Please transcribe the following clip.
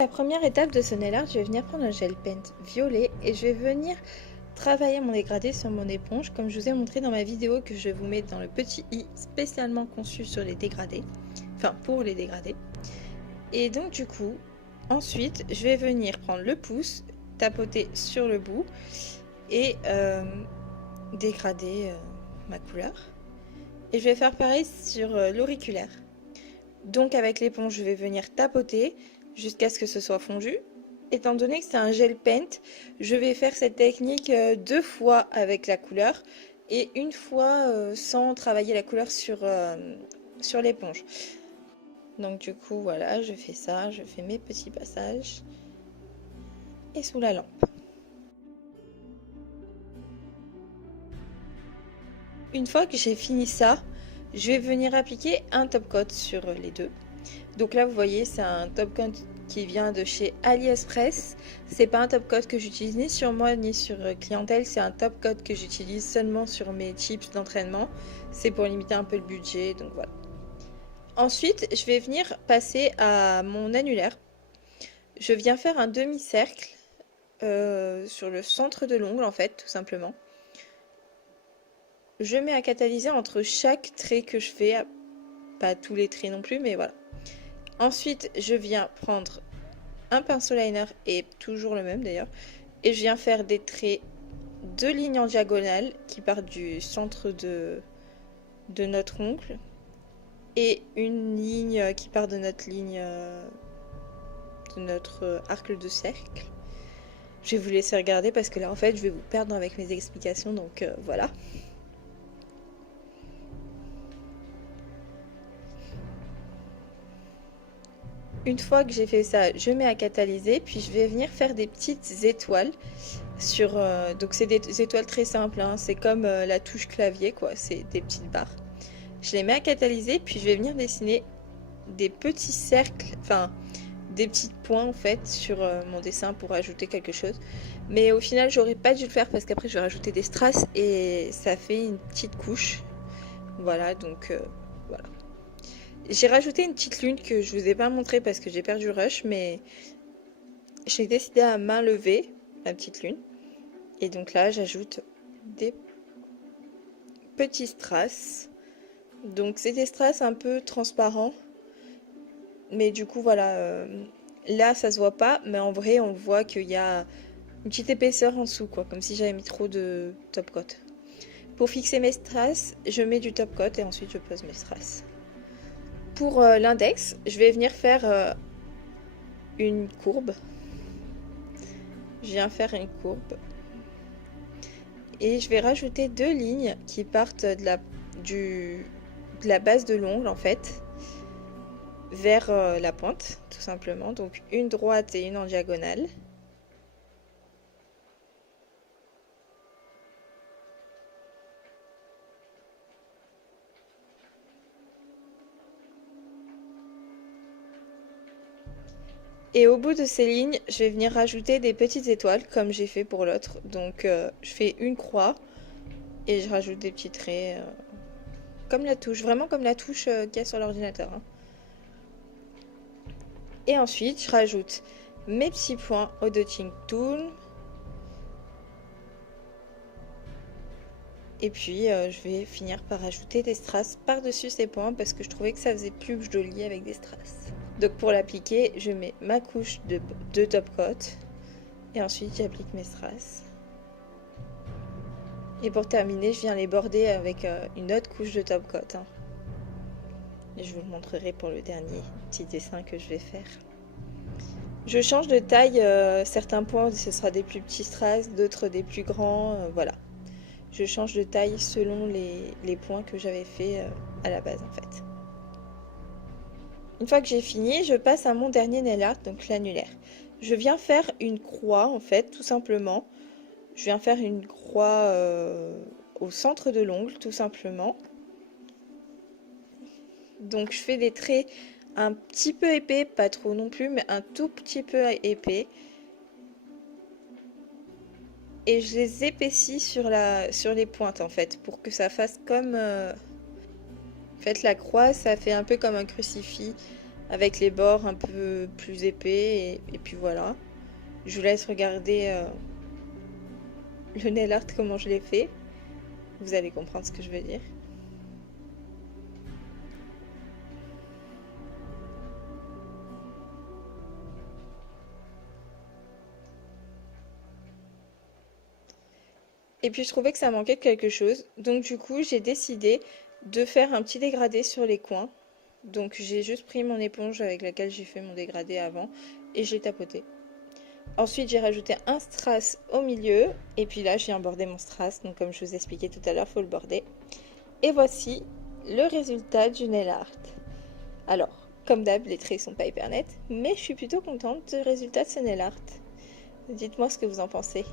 La première étape de ce nail art, je vais venir prendre un gel paint violet et je vais venir travailler mon dégradé sur mon éponge comme je vous ai montré dans ma vidéo que je vous mets dans le petit i spécialement conçu sur les dégradés, enfin pour les dégradés. Et donc du coup, ensuite je vais venir prendre le pouce, tapoter sur le bout et dégrader ma couleur. Et je vais faire pareil sur l'auriculaire. Donc avec l'éponge, je vais venir tapoter jusqu'à ce que ce soit fondu. Étant donné que c'est un gel paint, je vais faire cette technique 2 fois avec la couleur et une fois sans travailler la couleur sur l'éponge. Donc du coup voilà, je fais ça, je fais mes petits passages et sous la lampe. Une fois que j'ai fini ça, je vais venir appliquer un top coat sur les deux. Donc là vous voyez c'est un top coat qui vient de chez AliExpress. C'est pas un top coat que j'utilise ni sur moi ni sur clientèle, c'est un top coat que j'utilise seulement sur mes chips d'entraînement. C'est pour limiter un peu le budget, donc voilà. Ensuite je vais venir passer à mon annulaire. Je viens faire un demi-cercle sur le centre de l'ongle en fait tout simplement. Je mets à catalyser entre chaque trait que je fais, pas tous les traits non plus mais voilà. Ensuite, je viens prendre un pinceau liner, et toujours le même d'ailleurs, et je viens faire des traits de lignes en diagonale qui partent du centre de notre ongle, et une ligne qui part de notre ligne, de notre arc de cercle. Je vais vous laisser regarder parce que là en fait je vais vous perdre avec mes explications, donc voilà. Une fois que j'ai fait ça, je mets à catalyser, puis je vais venir faire des petites étoiles sur... donc c'est des étoiles très simples, hein, c'est comme la touche clavier, quoi, c'est des petites barres. Je les mets à catalyser, puis je vais venir dessiner des petits cercles, enfin des petits points en fait sur mon dessin pour ajouter quelque chose. Mais au final, j'aurais pas dû le faire parce qu'après je vais rajouter des strass et ça fait une petite couche. Voilà, donc voilà. J'ai rajouté une petite lune que je vous ai pas montré parce que j'ai perdu le rush, mais j'ai décidé à main levée la petite lune. Et donc là, j'ajoute des petits strass. Donc c'est des strass un peu transparents. Mais du coup, voilà, là ça se voit pas, mais en vrai, on voit qu'il y a une petite épaisseur en dessous, quoi, comme si j'avais mis trop de top coat. Pour fixer mes strass, je mets du top coat et ensuite je pose mes strass. Pour l'index, je vais venir faire une courbe. Je viens faire une courbe. Et je vais rajouter 2 lignes qui partent de la base de l'ongle en fait, vers la pointe, tout simplement. Donc une droite et une en diagonale. Et au bout de ces lignes, je vais venir rajouter des petites étoiles comme j'ai fait pour l'autre. Donc je fais une croix et je rajoute des petits traits comme la touche, vraiment comme la touche qu'il y a sur l'ordinateur, hein. Et ensuite, je rajoute mes petits points au dotting tool. Et puis je vais finir par ajouter des strass par-dessus ces points parce que je trouvais que ça faisait plus joli avec des strass. Donc pour l'appliquer, je mets ma couche de top coat et ensuite j'applique mes strass. Et pour terminer, je viens les border avec une autre couche de top coat, hein. Et je vous le montrerai pour le dernier petit dessin que je vais faire. Je change de taille, certains points ce sera des plus petits strass, d'autres des plus grands, voilà. Je change de taille selon les points que j'avais fait à la base en fait. Une fois que j'ai fini, je passe à mon dernier nail art, donc l'annulaire. Je viens faire une croix en fait, tout simplement. Je viens faire une croix au centre de l'ongle, tout simplement. Donc je fais des traits un petit peu épais, pas trop non plus, mais un tout petit peu épais. Et je les épaissis sur les pointes en fait, pour que ça fasse comme... En fait la croix, ça fait un peu comme un crucifix avec les bords un peu plus épais et puis voilà. Je vous laisse regarder le nail art comment je l'ai fait. Vous allez comprendre ce que je veux dire. Et puis je trouvais que ça manquait de quelque chose. Donc du coup, j'ai décidé de faire un petit dégradé sur les coins. Donc j'ai juste pris mon éponge avec laquelle j'ai fait mon dégradé avant et j'ai tapoté. Ensuite, j'ai rajouté un strass au milieu. Et puis là, j'ai embordé mon strass. Donc comme je vous expliquais tout à l'heure, il faut le border. Et voici le résultat du nail art. Alors, comme d'hab, les traits sont pas hyper nets, mais je suis plutôt contente du résultat de ce nail art. Dites-moi ce que vous en pensez.